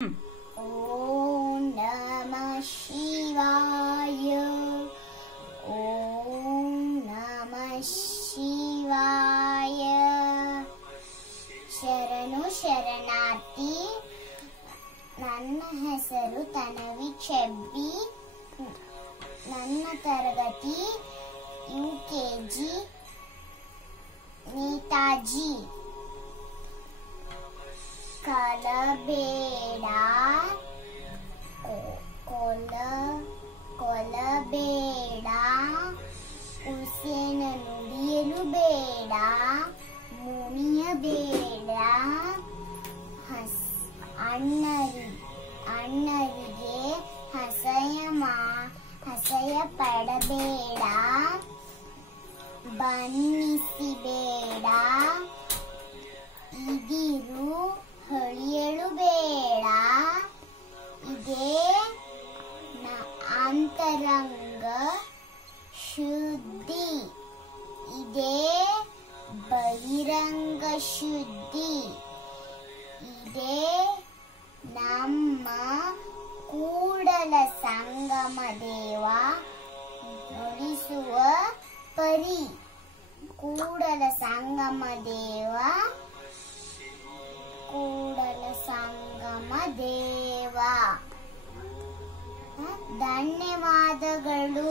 ಓಂ ನಮಃ ಶಿವಾಯ. ಓಂ ನಮಃ ಶಿವಾಯ. ಶರಣು ಶರಣಾರ್ಥಿ. ನನ್ನ ಹೆಸರು ತನವಿ ಚೆಬ್ಬಿ. ನನ್ನ ತರಗತಿ ಯುಕೆಜಿ ನೇತಾಜಿ. ಕೊಲಬೇಡ, ಕೊಲಬೇಡ, ಹುಸೇನ ನುಡಿಯಲು ಬೇಡ, ಮುನಿಯಬೇಡ, ಅಣ್ಣರಿಗೆ ಹಸಯ ಪಡಬೇಡ, ಬಣ್ಣಿಸಿಬೇಡ, ಇದಿರು ಹೊಳೆಯಲು ಬೇಡ. ಇದೇ ಅಂತರಂಗ ಶುದ್ಧಿ, ಇದೇ ಬಹಿರಂಗ ಶುದ್ಧಿ. ಇದೇ ನಮ್ಮ ಕೂಡಲ ಸಂಗಮ ದೇವ ನುಡಿಸುವ ಪರಿ. ಕೂಡಲ ಸಂಗಮ ದೇವ, ಕೂಡಲ ಸಂಗಮ ದೇವ. ಧನ್ಯವಾದಗಳು.